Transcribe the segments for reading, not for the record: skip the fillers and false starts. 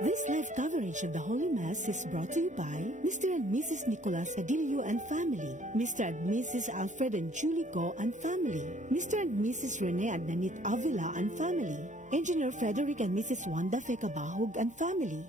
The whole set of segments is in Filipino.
This live coverage of the Holy Mass is brought to you by Mr. and Mrs. Nicolas Cadillo and family, Mr. and Mrs. Alfred and Julie Go and family, Mr. and Mrs. Rene and Nanit Avila and family, Engineer Frederick and Mrs. Wanda Fekabahog and family.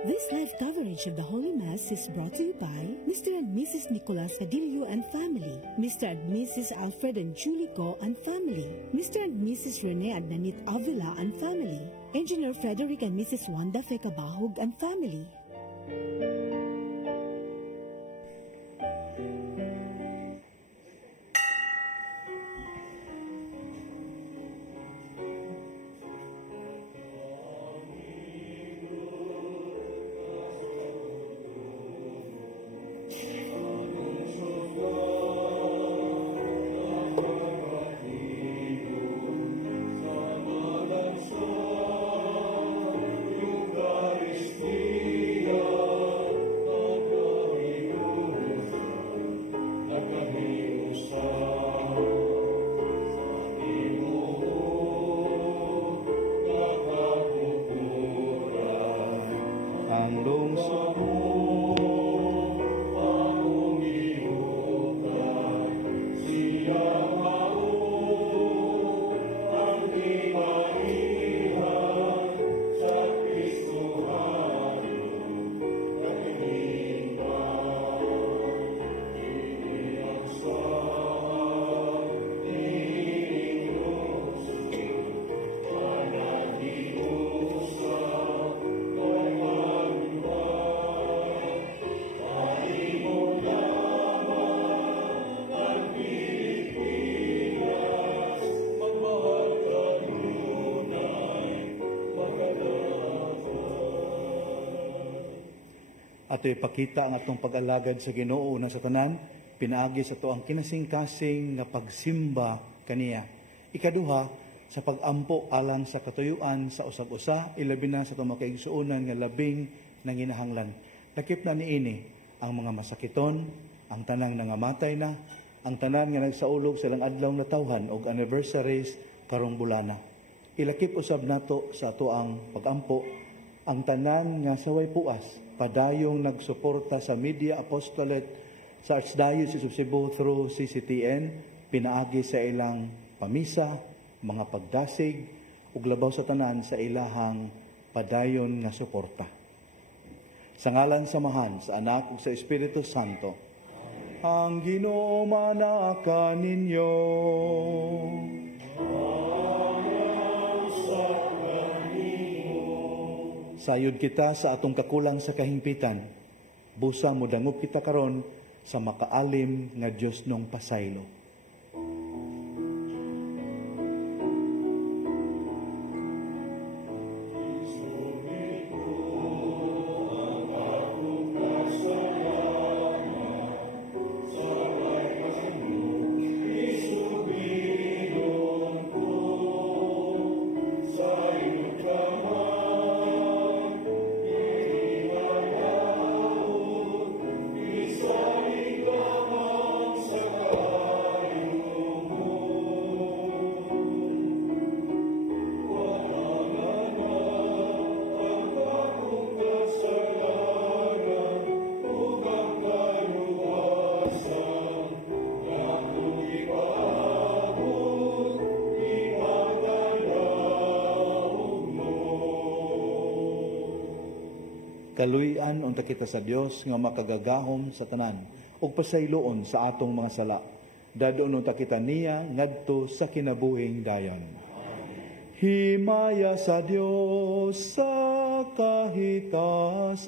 This live coverage of the Holy Mass is brought to you by Mr. and Mrs. Nicolas Cadillo and family, Mr. and Mrs. Alfred and Julie Go and family, Mr. and Mrs. Rene and Nanit Avila and family, Engineer Frederick and Mrs. Wanda Fekabahog and family. Ato ipakita ang atong pag-alagad sa Ginoo na sa tanan, pinaagi sa to ang kinasing-kasing nga pagsimba kaniya. Ikaduha, sa pag-ampo alang sa katuyuan sa usag-usa, ilabi na sa tumakaigsuunan nga labing nanginahanglan. Lakip na niini ang mga masakiton, ang tanang nangamatay na, ang tanan nga nagsaulog sa ilang adlaw na tawhan o anniversaries karong bulana. Ilakip usab nato sa ato ang pag-ampo ang tanan nga saway puas, padayong nagsuporta sa media apostolate sa Archdiocese of Cebu through CCTN, pinaagi sa ilang pamisa, mga pagdasig, ug labaw sa tanan sa ilahang padayon nga suporta. Sa ngalan samahan sa Anak ug sa Espiritu Santo, ang Ginoo manaka ninyo. Sayod kita sa atong kakulang sa kahimpitan, busa mo dangop kita karon sa makaalim nga Dios nung pasaylo. Kaluyan unta kita sa Dios nga makagagahom sa tanan ug pasayloon sa atong mga sala. Dadon unta kita niya ngadto sa kinabuhing dayon. Himaya sa Dios sa kahitasan.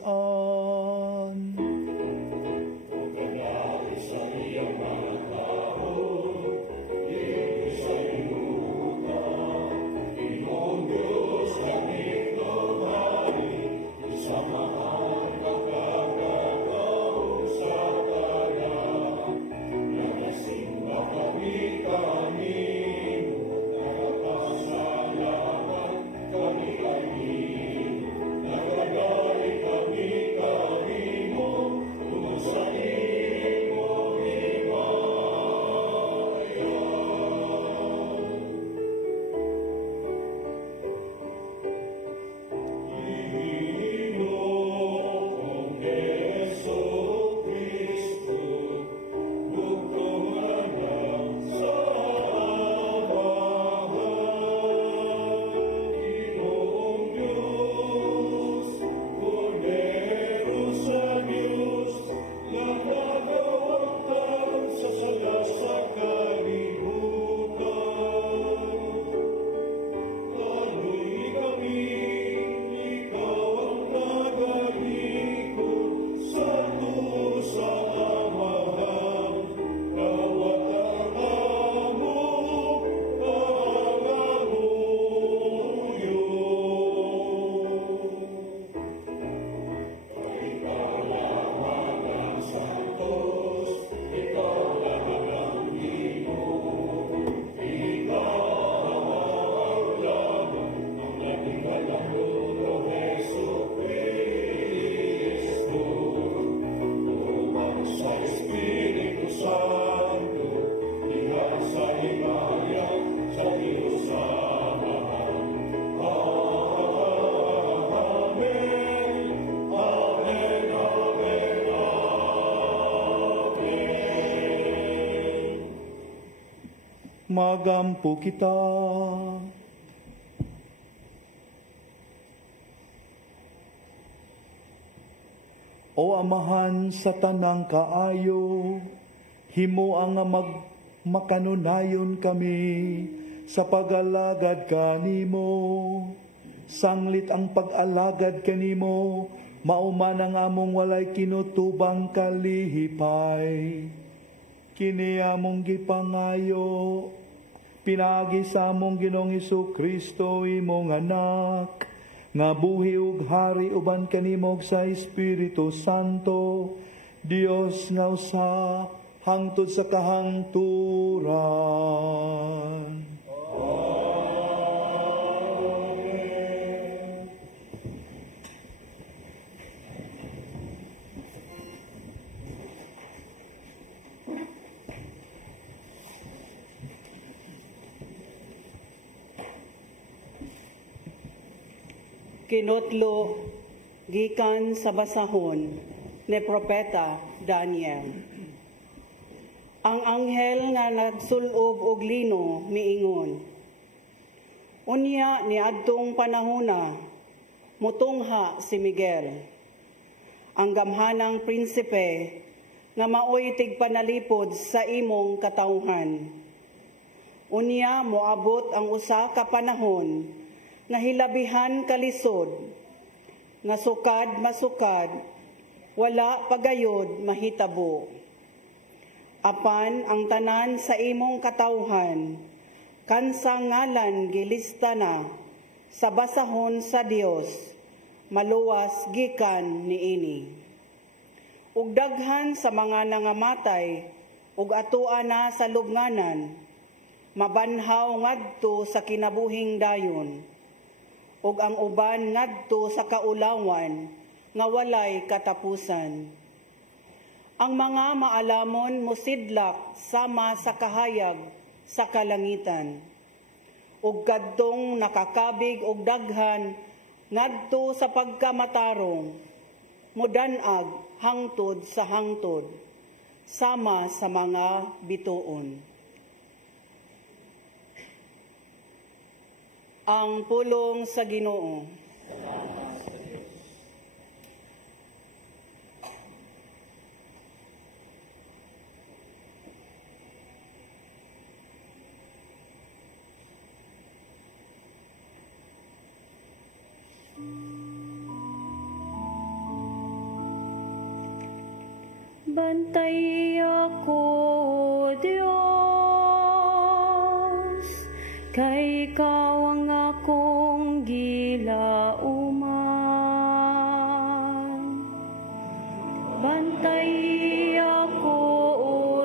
Magampo kita. O Amahan sa tanang kaayo, himo ang makanunayon kami sa pag-alagad kanimo. Sanglit ang pag-alagad kanimo, mauman ang among walay kinutubang kalihipay. Kini among gipangayo, pinagi sa among Ginoong Jesu-Kristo imong anak, nga buhi ug hari uban kanimo sa Espiritu Santo, Dios nga usa hangtod sa kahangturan. Kinutlo gikan sa basahon ni Propeta Daniel. Ang anghel nga nagsulob og lino miingon, unya ni adtong panahona mutungha si Miguel, ang gamhanang prinsipe nga maoy tigpanalipod sa imong katawhan. Unya moabot ang usa ka panahon nga hilabihan kalisod, nga sukad masukad, wala pagayod mahitabo. Apan ang tanan sa imong katawhan, kansa ngalan gilista na sa basahon sa Dios, maluwas gikan niini. Ug daghan sa mga nangamatay, ug atoa na sa lubnganan, mabanhaw ngadto sa kinabuhing dayon, ug ang uban ngadto sa kaulawan nga walay katapusan. Ang mga maalamon mosidlak sama sa kahayag sa kalangitan, ug kadtong nakakabig og daghan ngadto sa pagkamatarong, modanag hangtod sa hangtod sama sa mga bituon. Ang pulong sa Ginoo. Bantay ako, Diyos, kay ikaw ang akong gilauman. Bantay ako,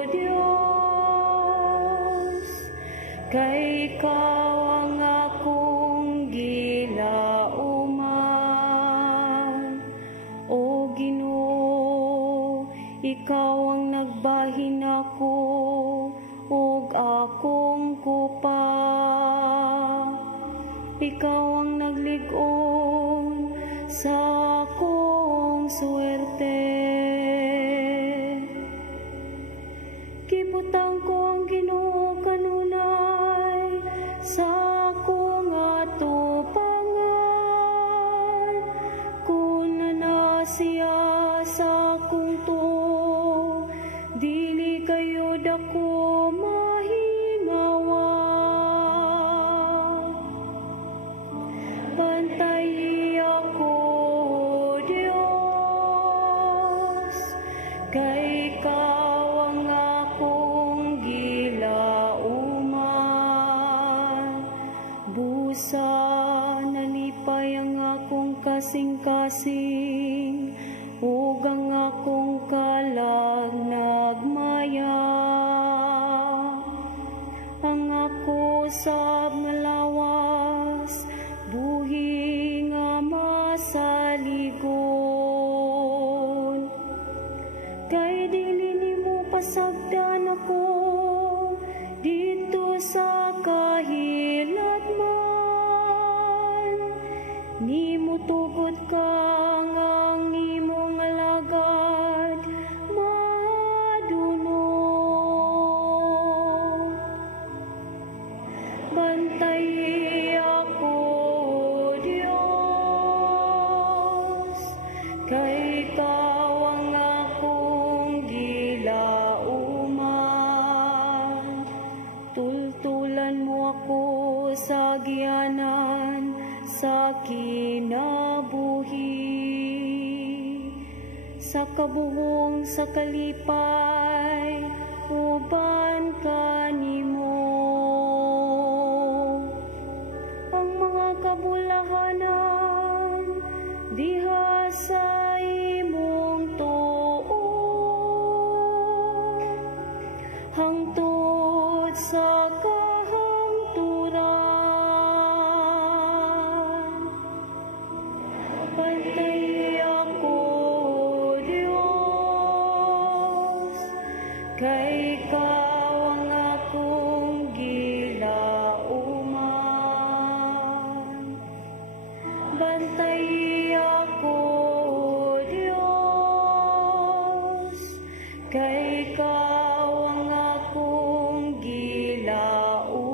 Diyos, kay ikaw ang akong gilauman. O Ginoo, ikaw ang nagbahin ako ug akong kupa. Ikaw ang naglig-on sa akong suwerte. Kibutang ko ang Ginoo kanunay sa akong atubangan. Kung na siya sa akong tuo, dili kayo dako mahingawa. Bantay ako, Diyos, kay ikaw ang akong gilauman. Busa nalipay ang akong kasing-kasing, ug ang akong kalag nagmaya. Ang ako sab nga lawas, buhi nga masaligon. Kay dili nimo pasagdan ako dito sa kahilatman. Nimo tugod ka ang imong alagad madunong. sa kabuhong sa kalipay, uban kanimo. Ang mga kabulahanan, diha sa imong tuon, hangtod sa kahangturan. Pantay ako, Diyos, kay ikaw ang akong gilauman. Bantay ako, Diyos, kay ikaw ang akong gilauman.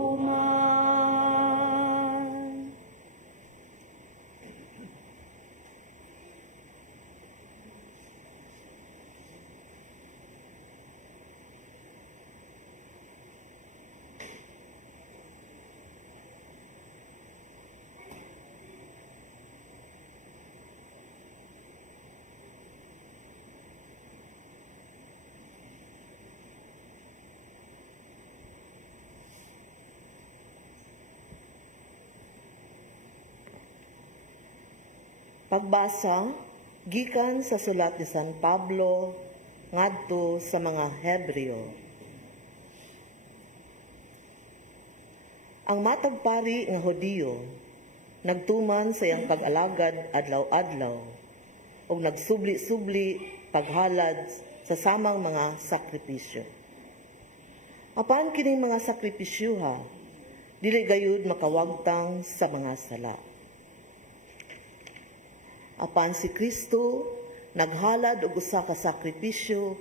Pagbasa gikan sa sulat ni San Pablo ngadto sa mga Hebreo. Ang matag pari nga Hudiyo nagtuman sa iyang pag-alagad adlaw-adlaw ug nagsubli-subli paghalad sa samang mga sakripisyo. Apan kining mga sakripisyoha dili gayud makawagtang sa mga sala. Apan si Kristo naghalad og usa ka sakripisyo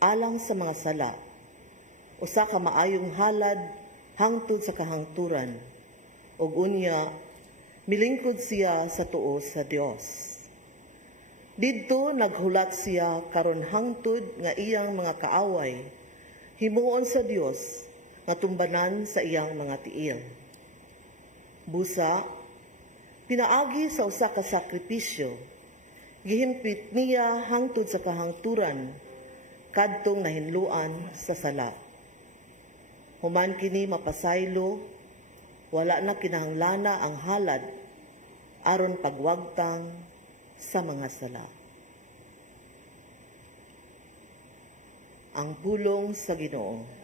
alang sa mga sala, usa ka maayong halad hangtod sa kahangturan, ug unya milingkod siya sa tuo sa Dios. Didto naghulat siya karon hangtod nga iyang mga kaaway himuon sa Dios nga tumbanan sa iyang mga tiil. Busa pinaagi sa usa ka sakripisyo, gihimpit niya hangtod sa kahangturan, kadtong nahinluan sa sala. Human kini mapasaylo, wala na kinahanglan ang halad aron pagwagtang sa mga sala. Ang pulong sa Ginoo.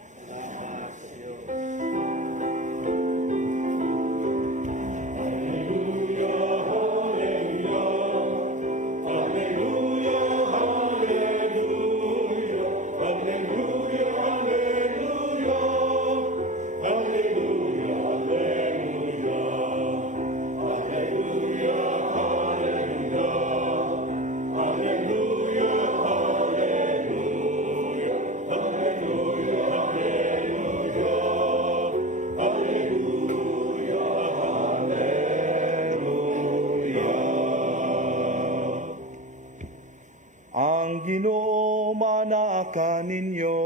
Ang Ginoo manaka ninyo.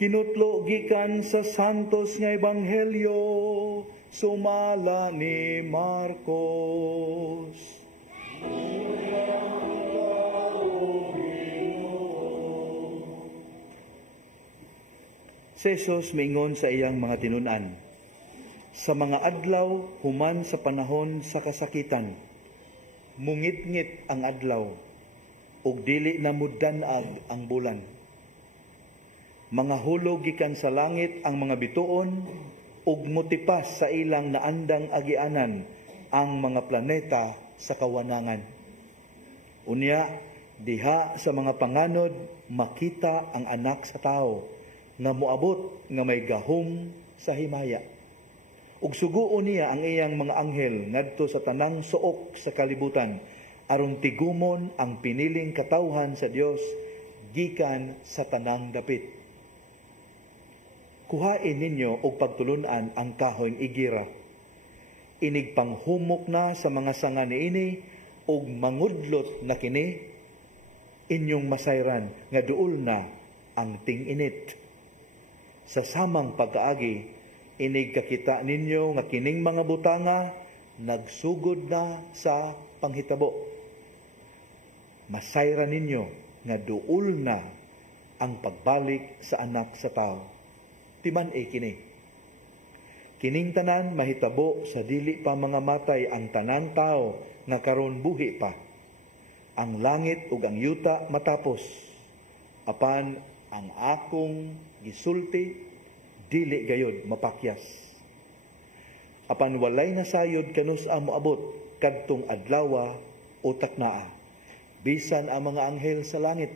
Kinutlo gikan sa Santos nga Ebanghelyo sumala ni Marcos. Si Jesus mingon sa iyang mga tinunan, sa mga adlaw human sa panahon sa kasakitan, mungit-ngit ang adlaw, ug dili na mudanag ang bulan. Mga hulog gikan sa langit ang mga bituon, ug motipas sa ilang naandang agianan ang mga planeta sa kawanangan. Unya, diha sa mga panganod, makita ang anak sa tao, nga moabot nga may gahom sa himaya. Ug suguon niya ang iyang mga anghel ngadto sa tanang suok sa kalibutan aron tigumon ang piniling katawhan sa Dios gikan sa tanang dapit. Kuhain ninyo og pagtulunan ang kahoyng igira. Inig panghumok na sa mga sanga niini ug mangudlot na kini, inyong masayran nga duol na ang ting-init. Sa samang pagkaagi, Inig kakita ninyo nga kining mga butanga nagsugod na sa panghitabo. Masayra ninyo nga duol na ang pagbalik sa anak sa tao. Timan kini. Kining tanan mahitabo sa dili pa mga matay ang tanan tao nga karon buhi pa. Ang langit ug ang yuta matapos. Apan ang akong gisulti dili gayod mapakyas. Apan walay nasayod kanus ang moabot kadtong adlaw o taknaa. Bisan ang mga anghel sa langit,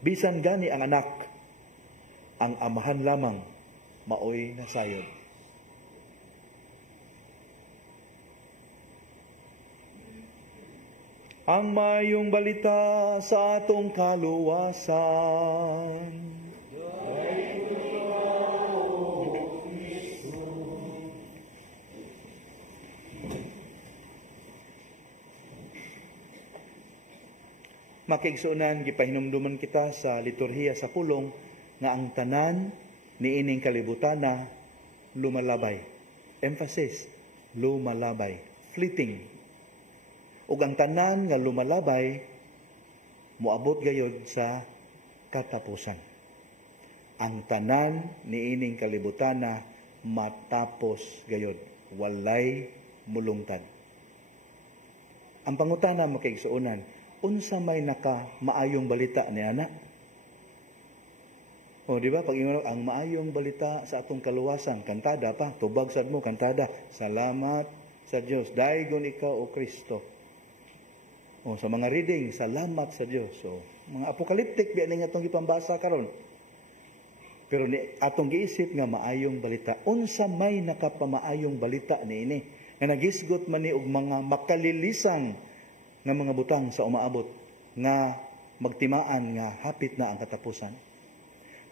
bisan gani ang anak, ang amahan lamang maoy nasayod. Ang mayong balita sa atong kaluwasan. Makiigsunan, gipahinumduman kita sa liturhiya sa pulong nga ang tanan ni ining kalibutana lumalabay. Emphasis, lumalabay. Fleeting. Ug ang tanan nga lumalabay moabot gayod sa katapusan. Ang tanan ni ining kalibutana matapos gayod, walay mulungtad. Ang pangutana makiigsuonan, unsa may naka maayong balita ni ana? O di ba pag ang maayong balita sa atong kaluwasan, kantada pa, tubag sad mo kantada, salamat sa Dios, daygon ikaw o Kristo. O sa mga reading, salamat sa Dios. So, mga apokaliptik biya ning atong gipambasa karon. Pero ni atong giisip nga maayong balita, unsa may nakapamaayong balita niini nga nagisgot man ni og mga makalilisang nga mga butang sa umaabot nga magtimaan nga hapit na ang katapusan.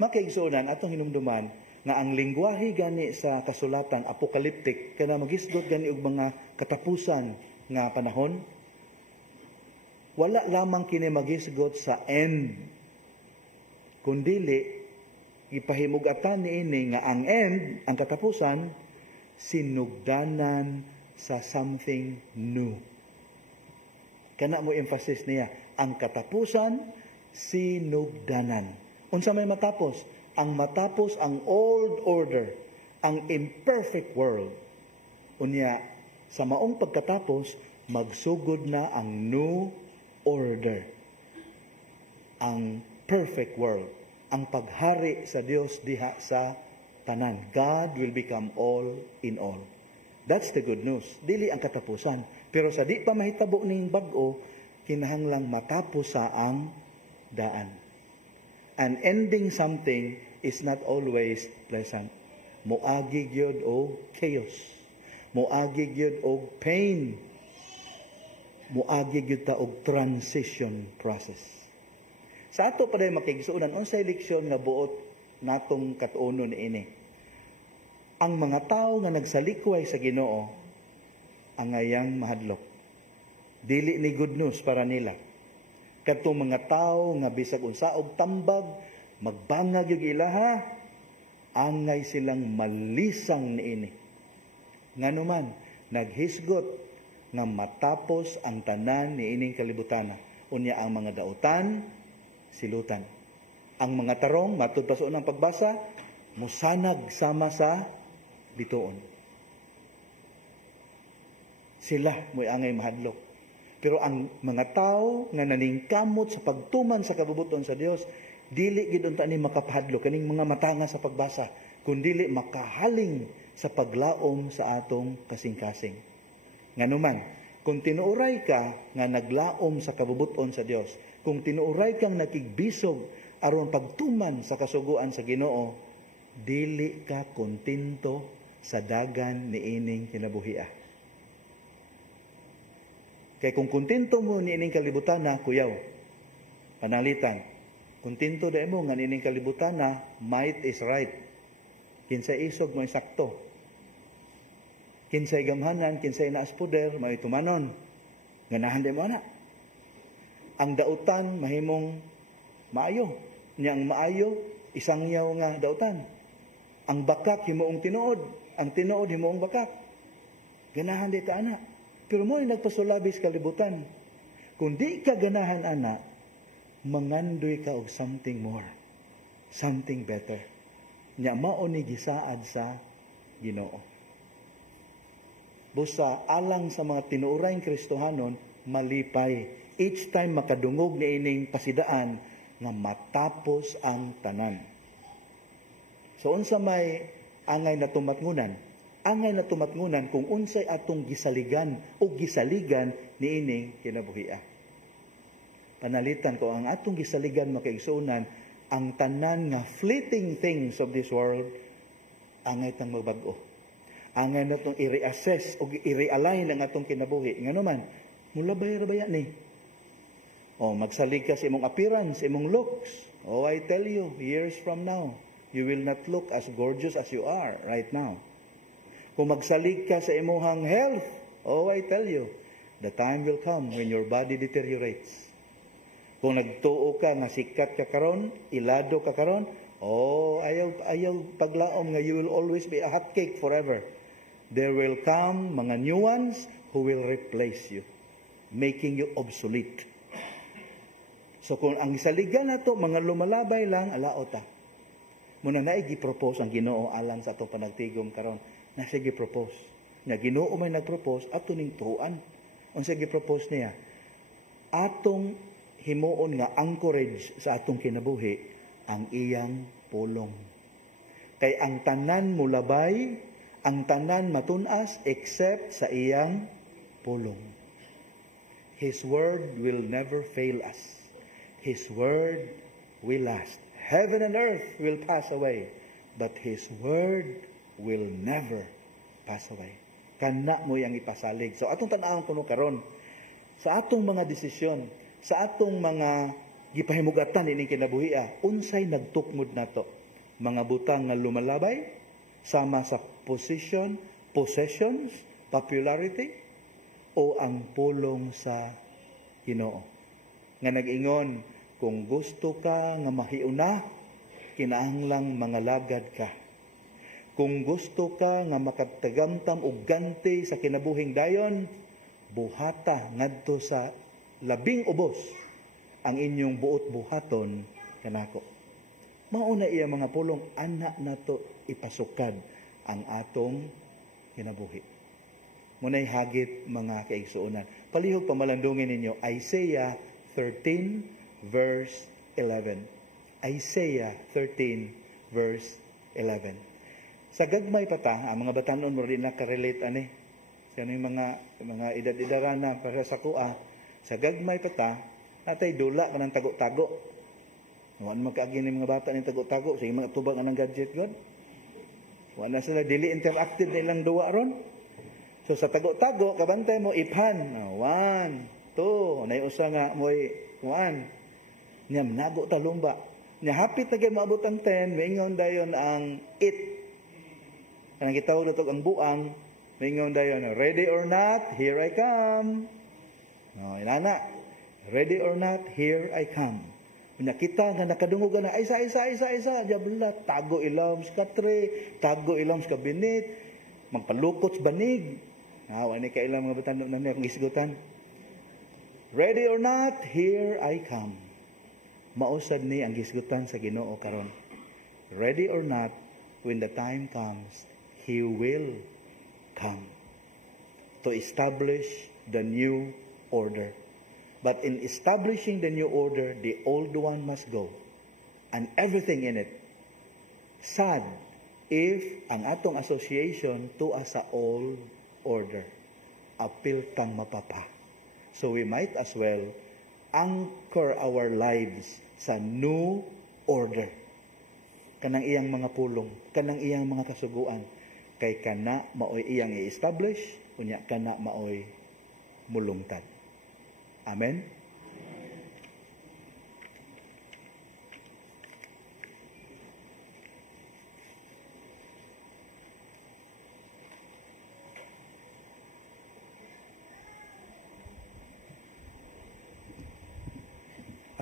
Makiigsuonan atong hinumduman nga ang lingwahe gani sa kasulatang apokaliptik kana magisgot gani og mga katapusan nga panahon, wala lamang kini magisgot sa end, kundili ipahimugatan niini nga ang end, ang katapusan, sinugdanan sa something new. Kana mo emphasis niya, ang katapusan, sinugdanan. Unsa may matapos? Ang matapos ang old order, ang imperfect world. Unya, sa maong pagkatapos, magsugod na ang new order. Ang perfect world. Ang paghari sa Dios diha sa tanan. God will become all in all. That's the good news. Dili ang katapusan. Pero sa di pa mahitabo ning bag-o, kinahanglang matapos sa ang daan. And ending something is not always pleasant. Moagi gyud og chaos. Moagi gyud og pain. Moagi gyud ta og transition process. Sa ato pa rin makigsuunan, unsay leksyon nga buot natong katuono niini. Ang mga tao nga nagsalikway sa Ginoo, ang ngayang mahadlok. Dili ni good news para nila. Kadtong mga tao nga bisag unsa og tambag, magbangag yung ilaha, angay silang malisang niini. Nganuman, naghisgot nga matapos ang tanan ni ining kalibutana. Unya ang mga dautan, silutan. Ang mga tarong, matud pa sa unang pagbasa, musanag sama sa bituon. Sila mo'y angay mahadlok. Pero ang mga tao nga naningkamot sa pagtuman sa kabubuton sa Dios, dili gid unta ni makapahadlok kaning mga matanga sa pagbasa, kundili makahaling sa paglaom sa atong kasing-kasing. Nganuman, kung tinuuray ka nga naglaom sa kabubuton sa Dios, kung tinuuray kang nakigbisog aron pagtuman sa kasuguan sa Ginoo, dili ka kontento sa dagan ni ining kinabuhia. Kay kung kontento mo ni ining kalibutana, kuyaw, panalitan, kontento da mo nga ni ining kalibutana, might is right. Kinsay isog mo sakto. Kinsay gamhanan, kinsay naas puder, may tumanon. Ganahan di mo na. Ang dautan, mahimong maayo. Niyang maayo, isang yaw nga dautan. Ang bakak himuong tinuod, ang tinuod himuong bakak. Ganahan di ta ana. Pero mo nagpasulabis kalibutan. Kung di ka ganahan ana, mangandoy ka og something more, something better. Nya mao ni gisaad sa Ginoo. Busa alang sa mga tinuorayng Kristohanon malipay. Each time makadungog ni ining pasidaan nga matapos ang tanan. So unsa may angay na tumatngunan? Angay na tumatngunan kung unsay atong gisaligan o gisaligan ni ining kinabuhia. Panalitan ko ang atong gisaligan makaigsuonan ang tanan nga fleeting things of this world angay tang magbag-o. Angay na itong i-reassess o i-realign ang atong kinabuhi. Nga naman, mulabay-rabaya ni. O, magsalig ka sa imong appearance, imong looks. Oh, I tell you, years from now, you will not look as gorgeous as you are right now. Kung magsalig ka sa imong health, oh, I tell you, the time will come when your body deteriorates. Kung nagtuo ka nga sikat ka karon, ilado ka karon, oh, ayaw paglaom nga you will always be a hot cake forever. There will come mga new ones who will replace you, making you obsolete. So kung ang isaligan na to, mga lumalabay lang, alao ta. Muna na i-propose ang Ginoo alang sa atong panagtigom karon. Na siya gi-propose. Nga Ginoo may nag-propose ato ning tuan. Unsa gi-propose niya? Atong himuon nga anchorage sa atong kinabuhi ang iyang pulong. Kay ang tanan mulabay, ang tanan matunas except sa iyang pulong. His word will never fail us. His word will last. Heaven and earth will pass away, but His word will never pass away. Kana mo yang ipasalig. So atong tan-awon kuno karon sa atong mga desisyon, sa atong mga gipahimugatan ining kinabuhia, unsay nagtukmod nato? Mga butang nga lumalabay sama sa position, possessions, popularity o ang pulong sa Ginoo. Nga nag-ingon, kung gusto ka nga mahiuna, kinahanglang mangalagad ka. Kung gusto ka nga makatagamtam og ganti sa kinabuhing dayon, buhata ngadto sa labing ubos ang inyong buot buhaton kanako. Mauna iya mga pulong, ana nato ipasukad ang atong kinabuhi. Munay hagit mga kaigsuonan. Palihog pamalandungin ninyo Isaiah 13 verse 11. Isaiah 13 verse 11. Sa gagmay pa ta, ang mga batanon mo rin nakarelate ani. Sa mga edad-edara na para sa kuha, sa gagmay pa ta, natay dula ka ng tago-tago. Huwag magkaagin ng mga bata ng tago-tago, sige mga tubag ng gadget god. Huwag na sila, dili interactive nilang duwa ron. So sa tago-tago, kabantay mo, iphan. 1, 2, naiusa nga mo'y 1. Niya, nago talumba. Niya, hapit na kayo maabot ang 10, maingon dayon ang it. Kanang kitawag na ito ang buang, maingon dayon, ready or not, here I come. No, inana, ready or not, here I come. Niya, kita nga nakadungog na, isa, diabla, tago ilawom sa katre, tago ilawom sa kabinet, magpalukot sa banig. Wala ka ilang mga batanon na niya kung isgutan. Ready or not, here I come. Mausad ni ang gisgutan sa Ginoo karon. Ready or not, when the time comes, He will come to establish the new order. But in establishing the new order, the old one must go. And everything in it. Sad if ang atong association to as a old order. Apil tang mapapa. So we might as well anchor our lives sa new order. Kanang iyang mga pulong, kanang iyang mga kasuguan, kay kana maoy iyang i-establish, unya kana maoy mulungtad. Amen?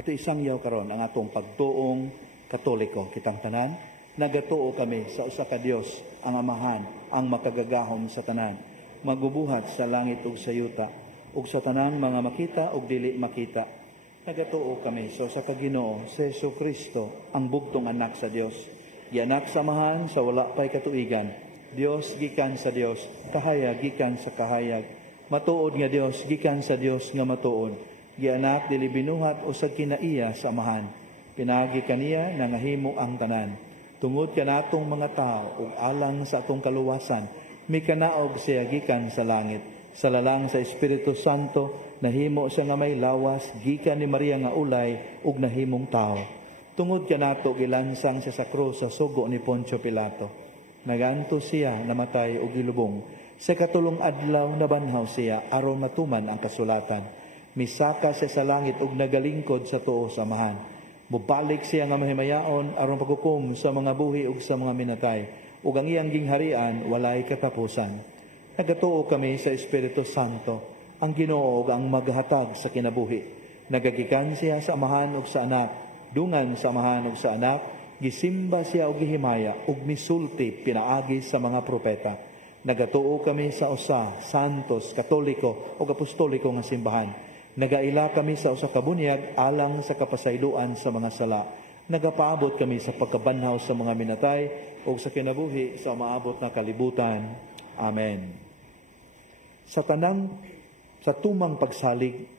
Ato isang yaw karon ang atong pagtuong Katoliko, kitang tanan, Nagatuo kami sa usa ka Dios, ang Amahan, ang makagagahom sa tanan, magubuhat sa langit ug sa yuta, ug sa tanang mga makita ug dili makita. Nagatuo kami sa usa ka Ginoo, sa Jesucristo, ang bugtong anak sa Dios. Gianak sa Amahan sa wala pay katuigan. Dios gikan sa Dios, kahayag gikan sa kahayag. Matuod nga Dios gikan sa Dios nga matuod. Gianak dili binuhat usag kinaiya sa Amahan. Pinagi kaniya nangahimo ang tanan. Tungod kanatong mga tao ug alang sa atong kaluwasan, may kanaog siya gikan sa langit. Sa lalang sa Espiritu Santo, nahimo siya nga may lawas, gikan ni Maria nga ulay, ug nahimong tao. Tungod kanato gilansang siya sa krus sa sugo ni Poncio Pilato. Naganto siya namatay ug gilubong. Sa katulong adlaw nabanhaw siya aron matuman ang kasulatan. Misaka siya sa langit ug nagalingkod sa tuo sa Amahan. Mubalik siya nga mahimayaon aron paghukom sa mga buhi ug sa mga minatay, ug ang iyang gingharian walay katapusan. Nagatuo kami sa Espiritu Santo, ang Ginoo ug ang maghatag sa kinabuhi. Nagagikan siya sa Amahan ug sa Anak, dungan sa Amahan ug sa Anak, gisimba siya ug gihimaya ug misulti pinaagi sa mga propeta. Nagatuo kami sa usa, santos, katoliko ug apostoliko nga simbahan. Nagaila kami sa usa ka bunyag alang sa kapasayloan sa mga sala. Nagapaabot kami sa pagkabanhaw sa mga minatay ug sa kinabuhi sa maabot na kalibutan. Amen. Sa tumang pagsalig,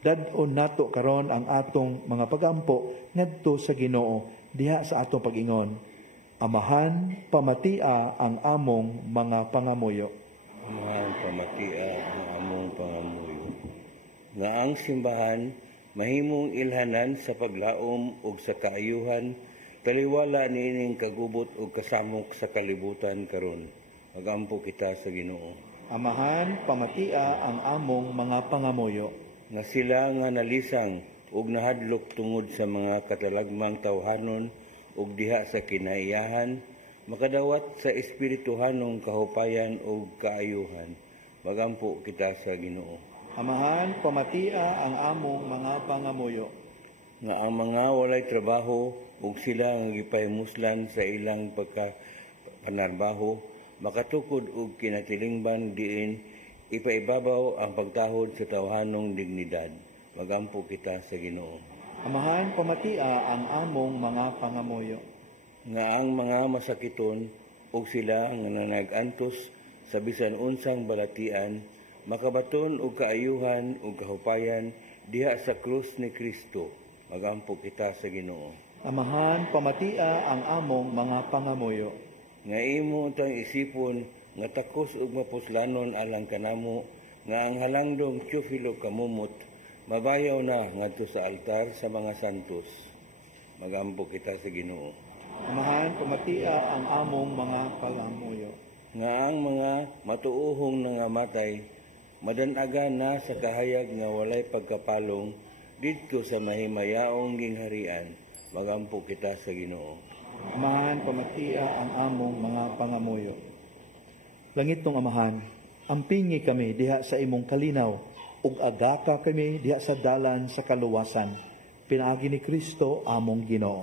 dad-on nato karon ang atong mga pagampo ngadto sa Ginoo diha sa atong pag-ingon. Amahan, pamatia ang among mga pangamuyo. Amahan, pamatia ang among pangamuyo. Nga ang simbahan mahimong ilhanan sa paglaom ug sa kaayuhan, taliwala niining kagubot ug kasamok sa kalibutan karon. Magampo kita sa Ginoo. Amahan, pamatia ang among mga pangamuyo. Nga sila nga nalisang ug nahadlok tungod sa mga katalagmang tawhanon ug diha sa kinaiyahan, makadawat sa espirituhanong kahupayan ug kaayuhan. Magampo kita sa Ginoo. Amahan, pamatia ang among mga pangamuyo. Nga ang mga walay trabaho ug sila nga gipahimuslan sa ilang pagkakanarbaho, makatukod og kinatilingban diin ipaibabaw ang pagtahod sa tawhanong dignidad. Magampo kita sa Ginoo. Amahan, pamatia ang among mga pangamuyo. Nga ang mga masakiton ug sila nga nanag-antos sa bisan unsang balatian, makabaton og kaayuhan ug kahupayan diha sa krus ni Kristo. Magampo kita sa Ginoo. Amahan, pamatia ang among mga pangamuyo. Nga imo tang isipon nga takos ug mapuslanon alang kanamo, nga ang halangdong Teofilo kamumot mabayaw na ngadto sa altar sa mga santos. Magampo kita sa Ginoo. Amahan, pamatia ang among mga pangamuyo. Nga ang mga matuohong nangamatay madanagan na sa kahayag nga walay pagkapalong didto sa mahimayaong gingharian. Magampo kita sa Ginoo. Amahan, pamatia ang among mga pangamuyo. Langitong Amahan, ampingi kami diha sa imong kalinaw ug agaka kami diha sa dalan sa kaluwasan. Pinaagi ni Kristo among Ginoo.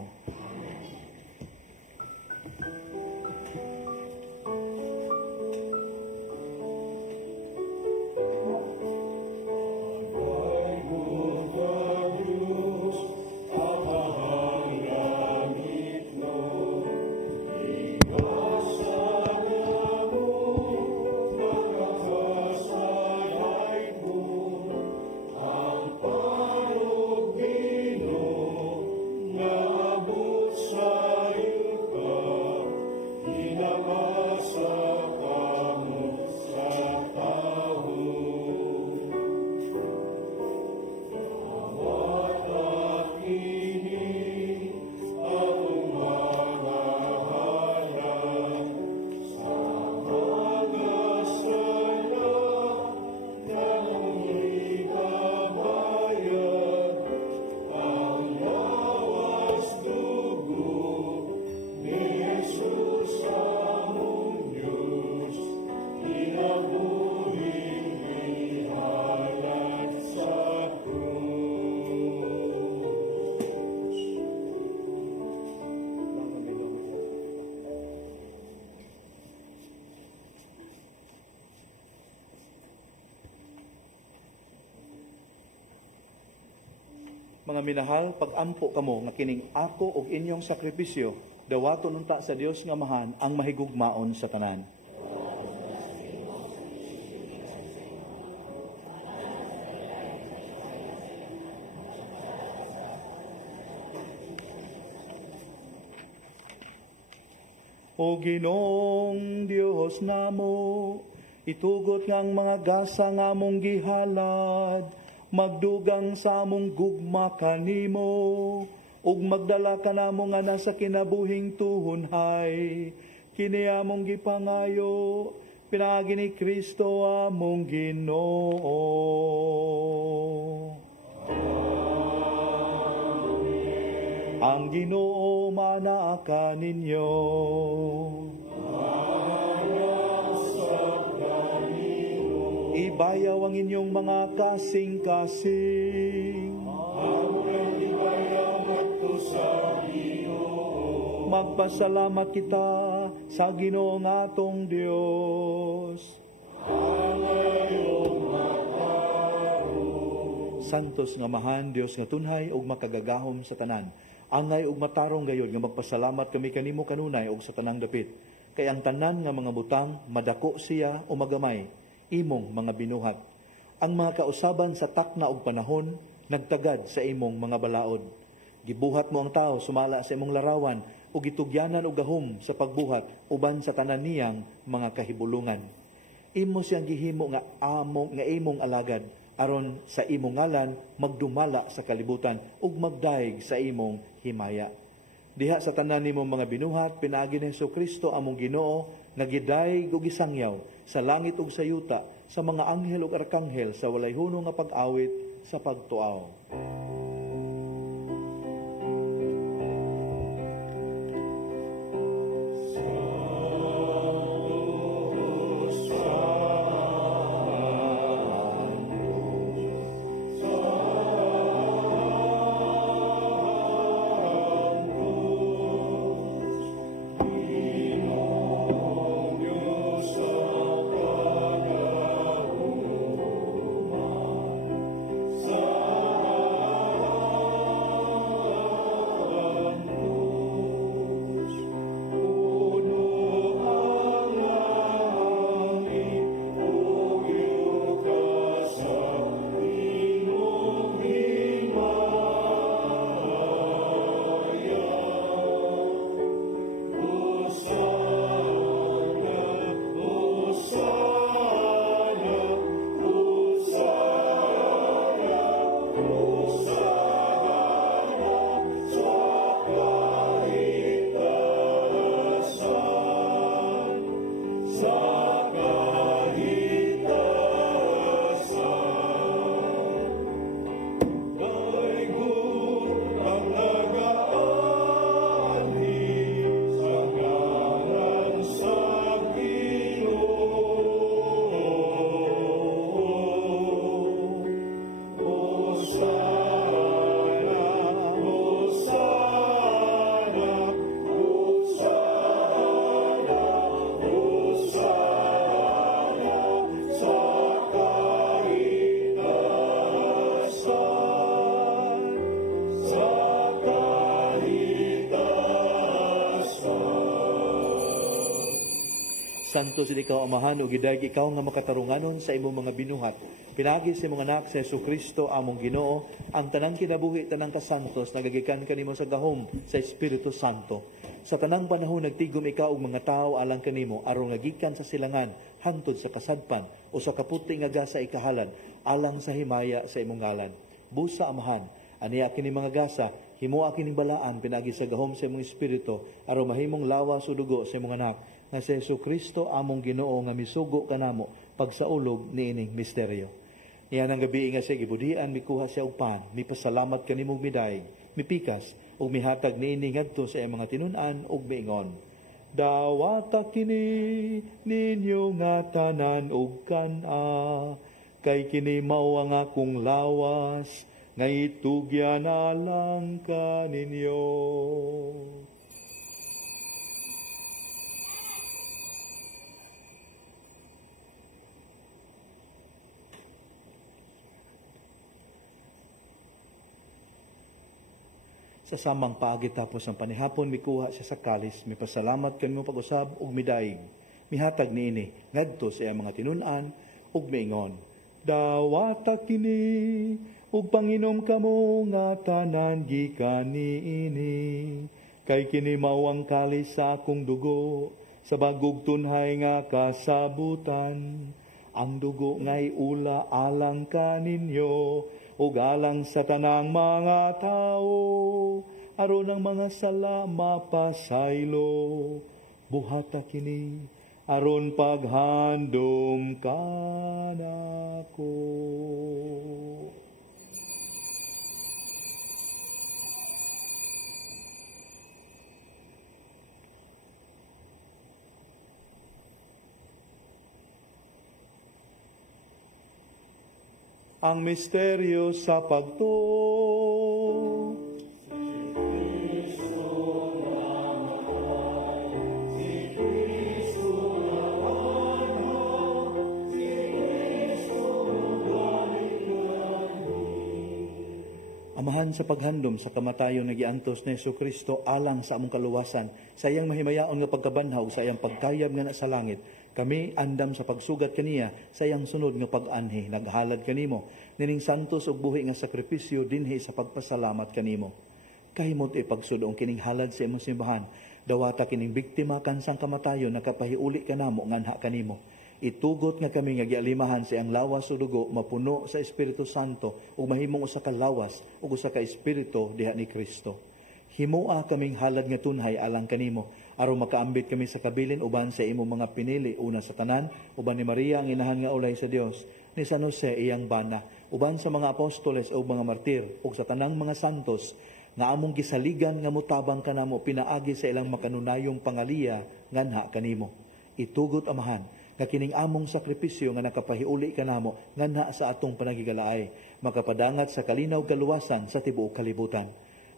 Mga minahal, pag-ampo kamo nga kining ako og inyong sakripisyo, dawaton unta sa Dios nga Amahan ang mahigugmaon sa tanan. O Ginoong Dios namo, itugot ngang mga gasa nga mong gihalad, magdugang sa among gugma kanimo, ug magdala ka namo nga nasa kinabuhing tuhonhay, kini among gipangayo, pinagi ni Kristo among Ginoo. Ang Ginoo manaa ninyo. Ibayaw ang inyong mga kasing-kasing. Magpasalamat kita sa Ginoo nga atong Dios. Santos nga Amahan, Dios nga tunhay ug makagagahom sa tanan. Angay ug matarong gayod nga magpasalamat kami kanimo kanunay ug sa tanang dapit. Kay ang tanan nga mga butang madako siya o magamay, imong mga binuhat. Ang mga kausaban sa takna ug panahon nagtagad sa imong mga balaod. Gibuhat mo ang tao sumala sa imong larawan ug gitugyanan og gahom sa pagbuhat uban sa tanan niyang mga kahibulungan. Imo siyang gihimo nga imong alagad aron sa imong ngalan magdumala sa kalibutan ug magdaig sa imong himaya. Diha sa tanan nimong mga binuhat, pinaagi ni Jesucristo among Ginoo, nagidayeg ug gisangyaw sa langit ug sa yuta, sa mga anghel ug arkanghel, sa walay hunong nga pag-awit sa pagtuaw. Santos ikaw Amahan ug gidayeg ikaw nga makatarunganon sa imong mga binuhat. Pinagi sa imong anak sa Jesucristo among Ginoo, ang tanang kinabuhi tanang kasantos nagagikan kanimo sa gahom sa Espiritu Santo. Sa tanang panahon nagtigom ikaw og mga tawo alang kanimo aron nagikan sa silangan hangtod sa kasadpan o sa kaputi nga gasa ikahalad alang sa himaya sa imong ngalan. Busa Amahan, aniya kini mga gasa, himuha kining balaan pinagi sa gahom sa imong espiritu aron mahimong lawas o dugo sa imong anak nga sa Jesucristo among Ginoo nga misugo kanamo pagsaulog niining misteryo. Iyan ang gabi nga siya gibudian, mikuha siya og pan, mipasalamat kanimo miday, mipikas ug mihatag niini ngadto sa iyang mga tinun-an ug miingon. Dawata kini ninyo nga tanan ug kan-a, kay kini mao ang akong lawas nga itugyan alang kaninyo. Sa samang paagi tapos ang panihapon, mikuha siya sa kalis, may pasalamat kanimo pag-usab ug midaig. Mihatag niini ngadto sa iyang mga tinunan ug miingon, dawata kini ug panginom kamo nga tanan gikan niini. Kay kini mao ang kalis sa akong dugo, sa bagog tunhay nga kasabutan. Ang dugo nga'y ula alang kaninyo, ug alang sa tanang mga tao, aron ang mga sala mapasaylo. Buhata kini, aron paghandom kanako. Ang misteryo sa pagtuo. Amahan sa paghandom sa kamatayon na giantos ni Jesucristo alang sa among kaluwasan, sa iyang mahimayaon nga pagkabanhaw, sa iyang pagkayab nga sa langit, kami andam sa pagsugat kaniya sa iyang sunod nga pag-anhi. Naghalad kanimo nining santos ug buhi nga sakripisyo dinhi sa pagpasalamat kanimo. Kahimot ipagsudong kining halad sa imong simbahan, dawata kining biktima kansang kamatayon nakapahiuli kanamo nganha kanimo. Itugot nga kami nga gialimahan sa iyang lawas o dugo, mapuno sa Espiritu Santo ug mahimong usa ka lawas ug usa ka espiritu diha ni Kristo. Himoa kaming halad nga tunhay alang kanimo, aron makaambit kami sa kabilin uban sa imong mga pinili, una sa tanan, uban ni Maria ang inahan nga ulay sa Dios, ni San Jose iyang bana, uban sa mga apostoles ug mga martir, ug sa tanang mga santos nga among gisaligan nga mutabang kanamo pinaagi sa ilang makanunayong pangaliya nganha kanimo. Itugot amahan nga kining among sakripisyo nga nakapahiuli kanamo nganha sa atong panagigalaay, makapadangat sa kalinaw kaluwasan sa tibuok kalibutan.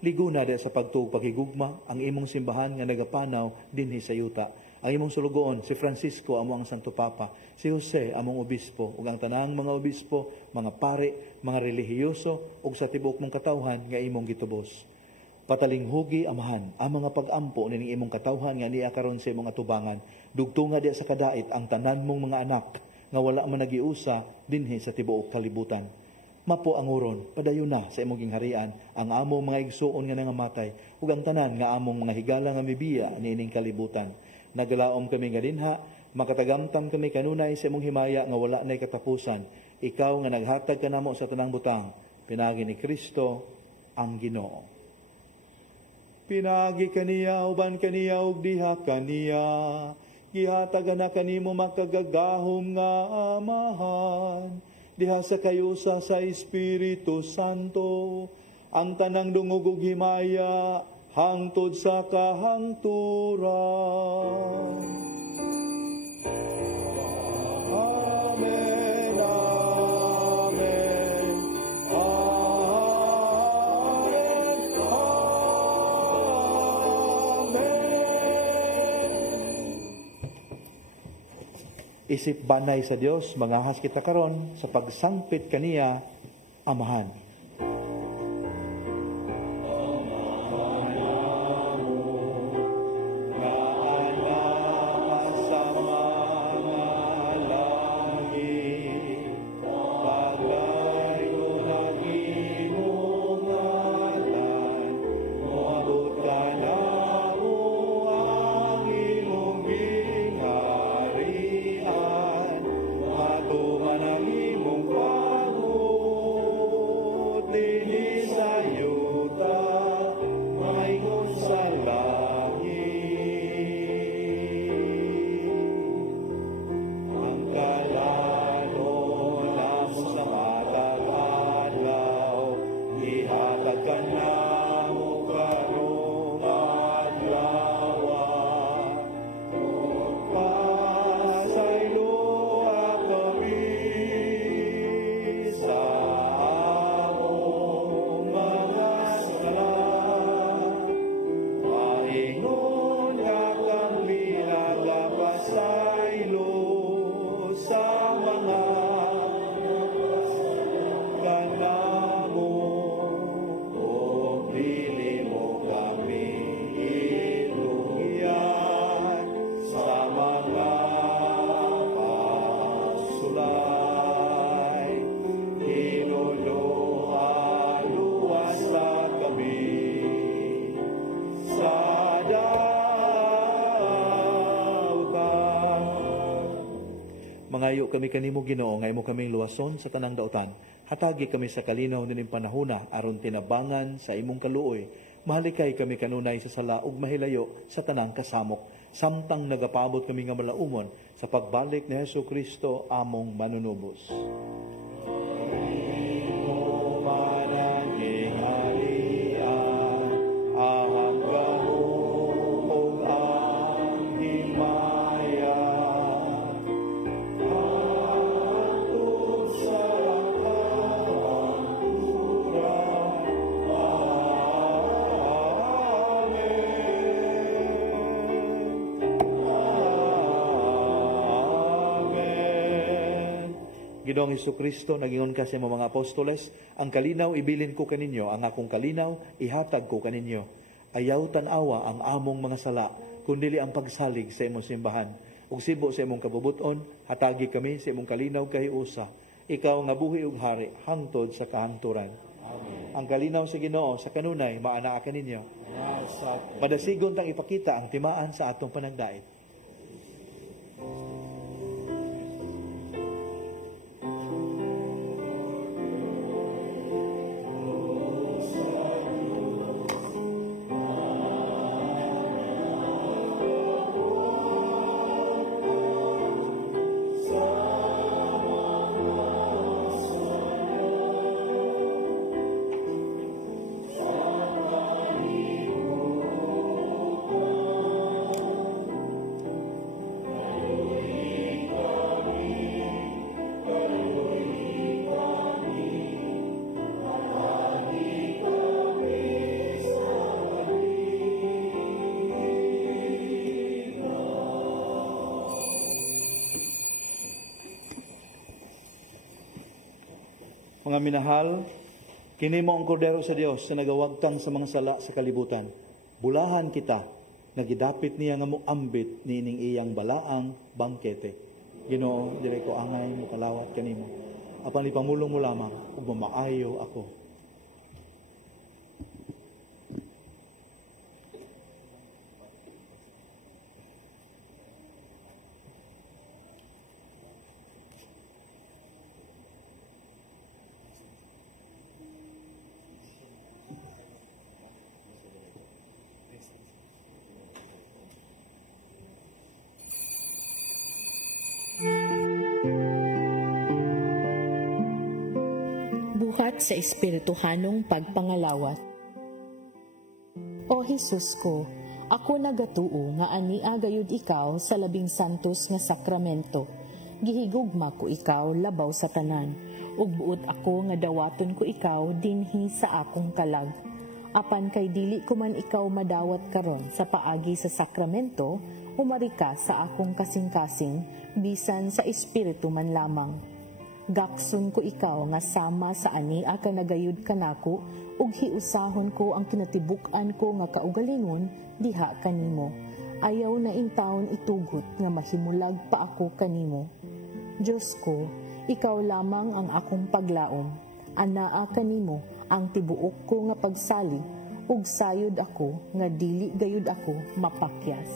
Liguna da sa pagtuog paghigugma ang imong simbahan nga nagapanaw dinhi sa yuta. Ang imong sulugoon si Francisco amo ang Santo Papa, si Jose among obispo ug ang tanang mga obispo, mga pare, mga relihiyoso ug sa tibuok mong katawhan nga imong gitubos. Patalinghugi amahan ang mga pag-ampo nining imong katawhan nga niya karon sa imong atubangan. Dugtunga diya sa kadait ang tanan mong mga anak nga wala man nagiusa dinhi sa tibuok kalibutan. Mapo ang uron, padayon na sa imong gingharian ang among mga igsuon nga nangamatay ug ang tanan nga among mga higala nga mibiya niining kalibutan. Naglaom kami nga dinha, makatagamtam kami kanunay sa imong himaya nga wala nay katapusan. Ikaw nga naghatag kanamo sa tanang butang, pinagi ni Kristo ang Ginoo. Pinagi kaniya uban kaniya ug diha kaniya, gihatagan na kanimo makagagahom nga amahan. Diha sa kayusa sa Espiritu Santo, ang tanang dungog ug himaya hangtod sa kahangturan. Amen, amen, amen, amen. Isip banay sa Dios, mangahas kita karon sa pagsangpit kaniya amahan. Matuman ang imong pagod. Mangayo kami kanimo Ginoo nga imo kaming luwason sa tanang daotan. Hatagi kami sa kalinaw nining panahona aron tinabangan sa imong kaluoy. Mahalikay kami kanunay sa sala ug mahilayo sa tanang kasamok. Samtang nagapabot kami nga malaumon sa pagbalik ni Hesukristo among manunubos. Ginoong Hesukristo, nagingon ka sa mga apostoles, ang kalinaw ibilin ko kaninyo, ang akong kalinaw ihatag ko kaninyo. Ayaw tanawa ang among mga sala, kundili ang pagsalig sa imong simbahan. Ug sibo sa imong kabubuton, hatagi kami sa imong kalinaw kahiusa. Ikaw nga buhi ug hari, hangtod sa kahangturan. Amen. Ang kalinaw sa Ginoo sa kanunay maanaa kaninyo. Madasigon tang ipakita ang timaan sa atong panagdait. Mga minahal, kini mo ang kordero sa Dios sa nagawagtang sa mga sala sa kalibutan. Bulahan kita, nagidapit niya nga mo ambit niining iyang balaang bangkete. Ginoo, dili ko angay mukalawat kanimo. Apan ipamulong mo lamang ug mamaayo ako. Buhat sa espirituhanong pagpangalawat. O Jesus ko, ako nagatuo nga ania gayud ikaw sa labing santos nga sakramento. Gihigugma ko ikaw labaw sa tanan, ug buot ako nga dawaton ko ikaw dinhi sa akong kalag. Apan kay dili ko man ikaw madawat karon sa paagi sa sakramento, umari ka sa akong kasing-kasing, bisan sa espiritu man lamang. Gakson ko ikaw nga sama sa ania ka nagayud kanako, ug hiusahon ko ang kinatibuk-an ko nga kaugalingon diha kanimo. Ayaw na intawon itugot nga mahimulag pa ako kanimo. Diyos ko, ikaw lamang ang akong paglaom. Anaa kanimo ang tibuok ko nga pagsali, ug sayod ako nga dili gayud ako mapakyas.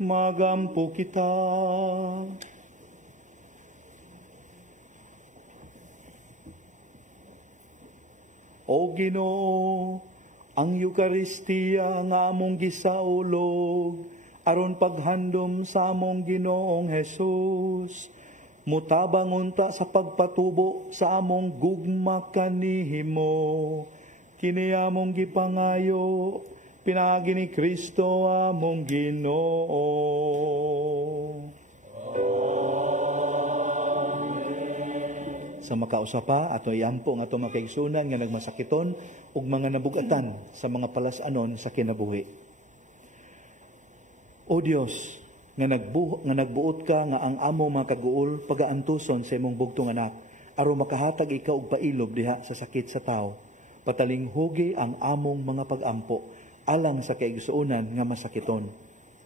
Magampo kita. O Ginoo, ang Eukaristiya nga among gisaulog, aron paghandom sa among Ginoong Hesus, mutabang unta sa pagpatubo sa among gugma kanihimo, kini among gipangayo, pinagi ni Kristo among Ginoo. Sa makausapa ato iampo nga ato makaigsunan nga nagmasakiton ug mga nabugatan sa mga palasanon sa kinabuhi. O Dios, nga nagbuot ka nga ang amo mga kaguol pagaantuson sa imong bugtong anak, aron makahatag ikaw og pailob diha sa sakit sa tao. Patalinghugi ang among mga pag-ampo alang sa kaigsuonan nga masakiton.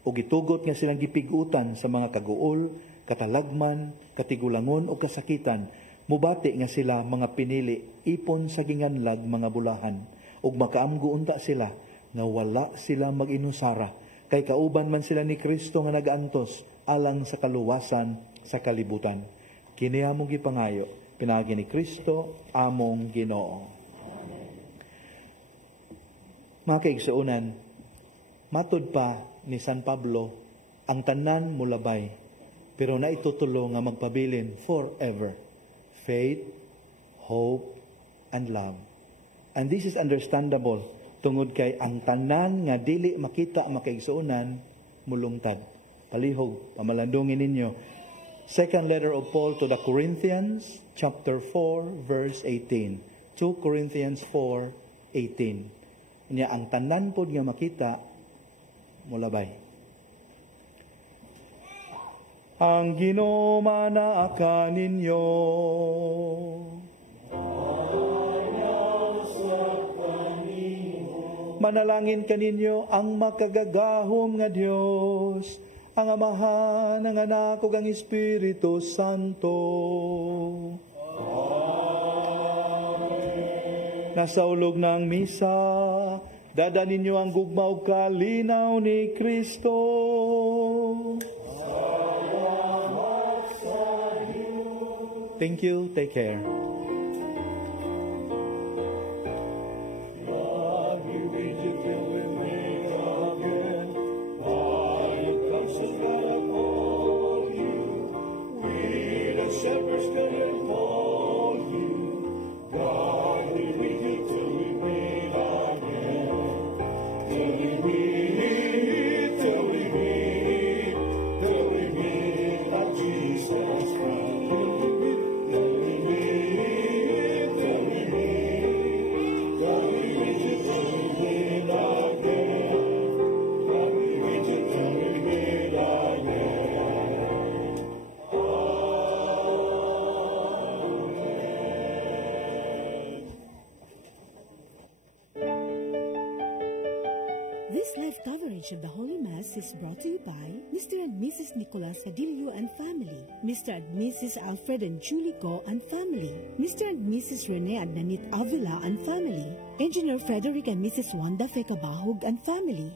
Ug gitugot nga silang gipigutan sa mga kaguol, katalagman, katigulangon o kasakitan. Mubati nga sila mga pinili, ipon sa ginganlag mga bulahan, ug makaamgo unta sila nga wala sila mag-inusara, kay kauban man sila ni Kristo nga nagaantos alang sa kaluwasan sa kalibutan. Kini among gipangayo, pinagi ni Kristo among Ginoo. Mga kaigsuonan, matud pa ni San Pablo, ang tanan mulabay, pero naitutulo nga magpabilin forever. Faith, hope, and love. And this is understandable tungod kay ang tanan nga dili makita makaigsuonan mulungtad. Palihog, pamalandungin ninyo. Second letter of Paul to the Corinthians, chapter 4, verse 18. 2 Corinthians 4:18. Nya ang tanan pod nga makita mulabay. Ang Ginoo manaa ninyo. Manalangin kaninyo ang makagagahom nga Dios, ang Amahan, ang Anak ug ang Espiritu Santo. Amen. Nasa ulog ng misa, dada ninyo ang gugma ug kalinaw ni Kristo. Thank you. Take care. This live coverage of the Holy Mass is brought to you by Mr. and Mrs. Nicolas Adilio and family, Mr. and Mrs. Alfred and Julie Go and family, Mr. and Mrs. Rene and Nanit Avila and family, Engineer Frederick and Mrs. Wanda Fekabahog and family.